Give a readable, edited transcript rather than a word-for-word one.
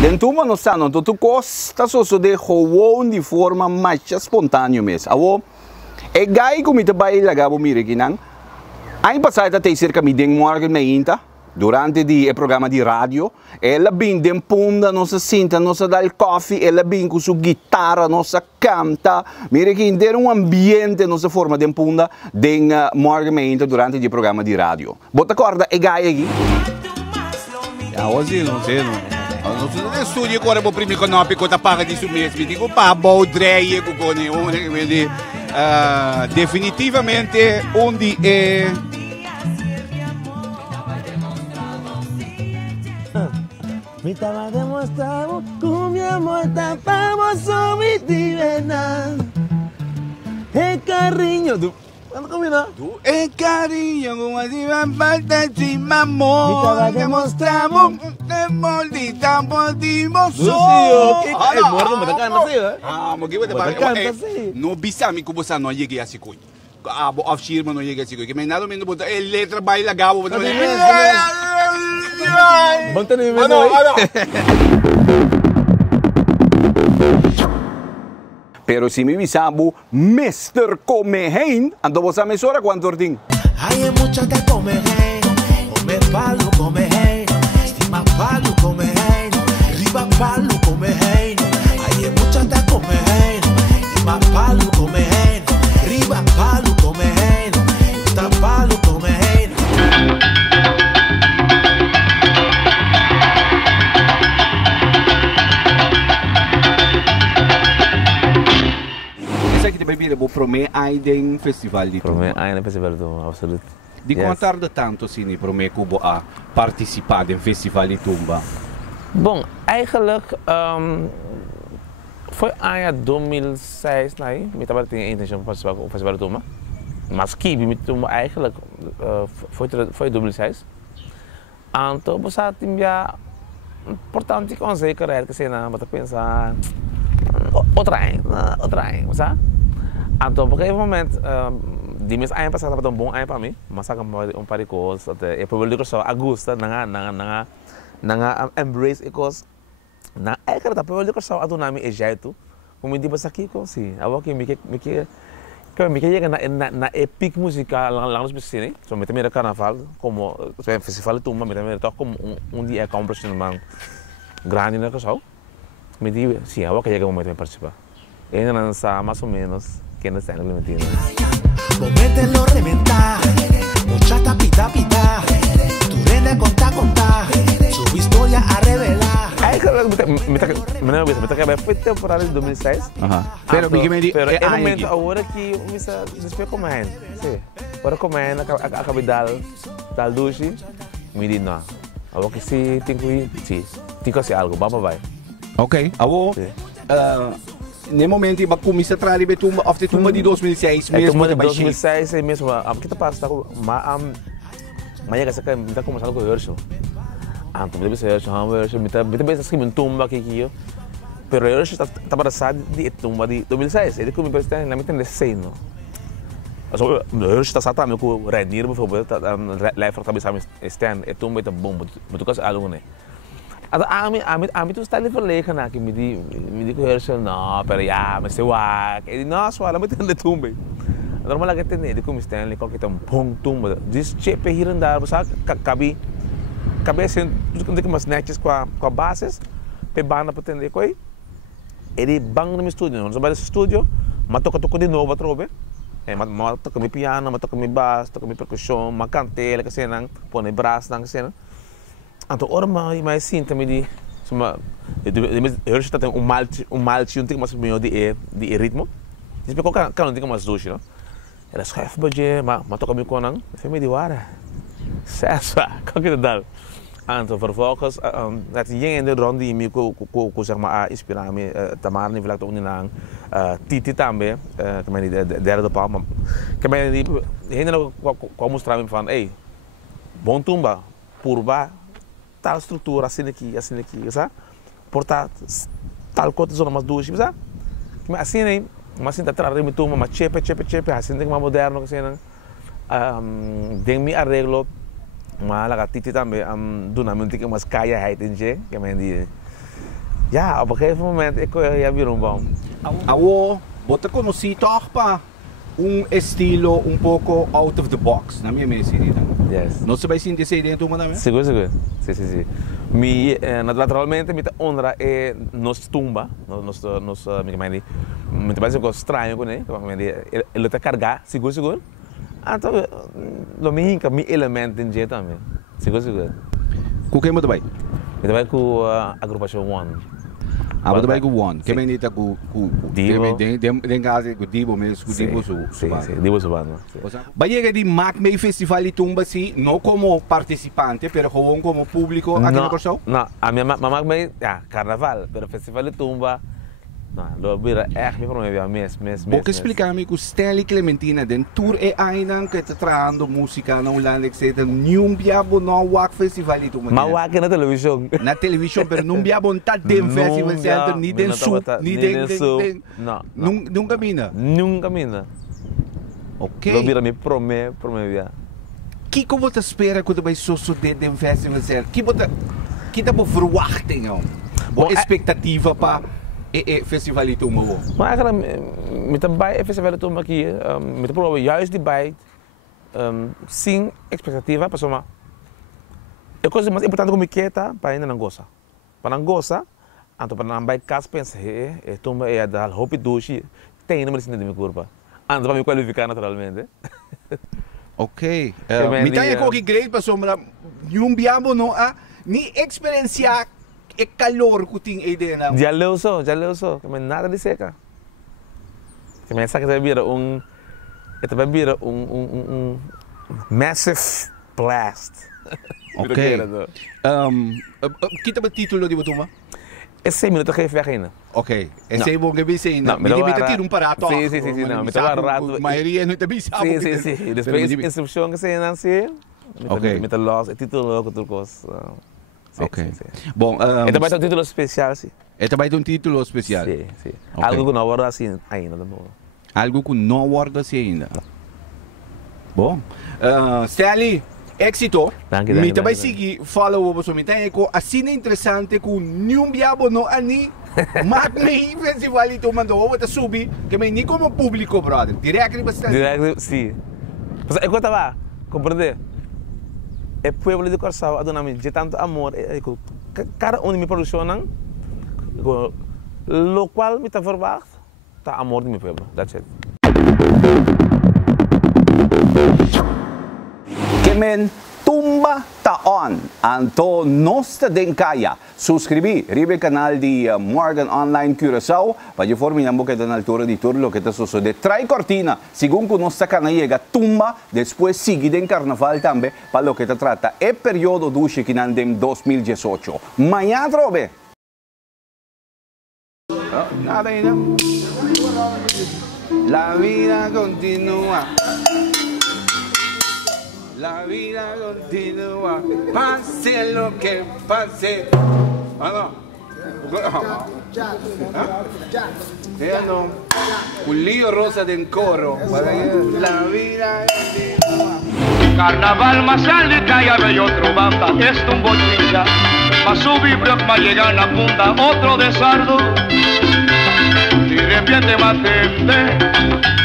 Dentro uma noção, não tu costa só de gewoon de forma mais espontânea mesmo. Awo, é gai como te vai lagar o mira aqui não. Aí passada tem cerca de den morgen na inta, durante o programa de rádio, ela vem de punda, nossa cinta, nossa dá coffee, ela vem com sua guitarra, nossa canta, mira que tem ambiente, nossa forma de punda, den morgen na inta durante o programa de rádio. Bota corda, é gai aqui. Hoje não sei, não. Non studio ancora per primi conopi cosa paga di su mesmo, dico pa baudrei con quindi definitivamente onde è Mi estaba demostrando con mi amor tapamos su mi divina. El cariño, quando combina? Tu è carino come si va falta ci mammo. Mi estaba demostrando che molti tampo di mosso. É morto, mas tá cantando assim, né? Ah, mas que vai Mas canta assim. No bisa mi kubusa no yegi asikoi. Abo afshir no yegi asikoi. Que me nada menos bota el letra baila gabo. Banta ni mesmo aí. Pero si mi bisabu, Mr. Comehane, ando vos a mesora quanto ordem. Hay mucho te come hey, come palo come hey, estima palo come hey, riba palo come hey. Hay mucho te come hey, estima palo come hey, riba palo come hey, está palo come hey. Bebida bo prome ai den festival di Voor mij Tumba. een festival doen, absoluut. Di contar tanto sini prome kubo a participar in festival di Tumba. Bom, eigenlijk foi ano 2006, nee, met dat in intention festival doen, maar ski met toen eigenlijk foi 2006. Anto basta timbia importante que onzekerheid que cena, wat pensar outra ein, sabe? Então, por aquele momento, de mês ano passado estava um bom ano para mim, mas sabe um par de coisas, até eu provavelmente só agosto, nanga embrace e coisas, na é que tá provavelmente só a dona me é jeito, como digo isso aqui com si, a que me chega na epic musical lá nos piscinas, só me também carnaval, como o festival de Tumba, me também toca como dia accomplishment grande na coisa, me digo, sim, a que chega o momento de participar, ainda não sabe mais ou menos que não está implementando. Comételo reventar, muchacha pita pita, tu rende contar, su historia a revelar. Aí, me tá que foi temporada de 2006. Pero pero é momento agora que o missa despe comendo. Sim. Agora comendo a capital dal dushi, me diz não. Agora que se tem que ir, sim. Tem que fazer algo, vamos vai. Ok, avo. Nel momento in cui comincia a trarre le tumba, of the tumba di 2006, mesmo de 2006 é mesmo, que tá passando, mas é que você tá começando com o Herschel. Então, me deve ser Herschel, me deve ser uma tumba aqui, pero Herschel tá passando de tumba de 2006, ele como presidente na metade de 6, não? Also, Herschel tá também com o Rainier, por favor, leva a cabeça stand, é tumba é bom, mas tu quer algo, né? A mim tu está ali verlegen na que me diz o Herschel não, pero já, mas eu ele não só ela me tem de tumba. Normal é que tem ele como Stanley qualquer tem bom tumba. Diz chepe here and there, sabe? Cabe assim, tu tem que umas snatches com a bases, pe banda para atender coi. Ele bang no meu estúdio, não trabalha no estúdio, mas toca de novo outra vez. Mas toca meu piano, mas toca meu bass, toca minha percussão, mas cantei, que cena, põe braço, que cena. Então, ora mais sim também de eu já tenho um malte não tem mais melhor de ritmo. Diz porque não tem mais doce, não? Ela escreve baje, mas toca meu conang, foi meio de hora. Sessa, qualquer dal. Então, vervolgens, dat je in de ronde die me zeg maar inspirar me, tamar nem vlak ook nang, titi também, que me de derde paal, maar que me de ainda com mostrar me van, hey, bom tumba, purba tal estrutura assim aqui, sabe? Portar tal coisa zona mais duas, sabe? Mas assim nem, mas assim tá trazendo tumba, mas chepe, assim tem uma moderno que assim, tem me arreglo Maar laga titi também doen namen tikken mas kaya heid in je, que men die. Ja, op een gegeven moment ik ja weer een boom. Awo, bota conocido pa estilo un poco out of the box, na minha mesa, Yes. Não se vai sentir se dentro uma também? Seguro, seguro. Sim, sim, sim. Naturalmente, me honra é nos tumba, nos me parece que estranho com ele, ele está carregado, seguro, seguro. Então, lo minha mi elemento em jeito também, seguro, seguro. Com quem você vai? Me vai com a agrupação One. Você vai com One. Quem vai estar com Dibo? Tem casa com Dibo mesmo, com Dibo Sim, sim, Dibo Subano. Vai chegar de MacMay Festival de Tumba, sim, não como participante, mas como público aqui na Corsão? Não, a minha MacMay, carnaval, mas Festival de Tumba, não, vira echt me promovia mesmo. Pode explicar-me que o Stanley Clementina, den tour é ainda que está trazendo música na Holanda, etc. Não biabo não wak Festival de Tumba. Mas wak na televisão. Na televisão, mas não biabo tá den Festival Center, nem den sul, nem den. Não. Nunca mina. Nunca mina. Ok. Lo vira me promovia. Que como você espera quando vai suceder den Festival Center? Que tá por verwachting, boa expectativa para festival de Tumba. Maar eigenlijk met de bij festival de Tumba aqui, met de prova juist die bij, sem expectativa, para somar. É coisa mais importante como que tá para ainda não gosta. Para não gosta, então para não vai caso pensa, Tumba é da hope doce, tem número de minha curva. Então para me qualificar naturalmente. Ok. Me tem qualquer grade para somar, não biabo não há nem experiência. É calor que tem ideia não. Já leu só, mas nada de seca. Que me sabe que vira massive blast. Ok. Que tipo de título de Tumba? É 6 minutos que fica ainda. Ok. É 6 bom que você ainda. Não, me deve ter barato. Sim, não. Me tava rato. A maioria não te bisa. Sim. Depois instrução que você não sei. Ok. Me tá lost, é título que tu coisa. Ok. Bom, então vai ter um título especial, sim. Então vai ter um título especial. Sim. Algo que não guarda assim ainda, tá bom. Algo que não guarda assim ainda. Bom, Stanley, éxito. Me também seguir, fala o você me tem assim é interessante que nenhum biabo não ani, mas nem festival e tomando o outro subir, que me nem como público, brother. Direto bastante. Direto, sim. Mas eu estava, compreender? É pueblo de Corsão, adonami, de tanto amor, cada um me producionam, lo qual me está verwacht, tá amor de meu pueblo, that's it. Kemen Tumba Taon, anto nosta den kaya. Suscribi, ribe canal di Morgan Online Curaçao, para formar um pouco da altura de tudo o que está sucedendo. Trai cortina, segundo nossa canal chega Tumba, depois sigue den carnaval também, para o que te trata. É período do que não dem 2018. Manhã trobe. Nada ainda. La vida continua. La vida continúa, pase lo que pase. Ah, no. Un lío rosa de coro. La vida continúa. Carnaval más alta y bello otro banda, esto un bochincha, más su vibra más llega a la punta, otro de sardo, y de repente más gente.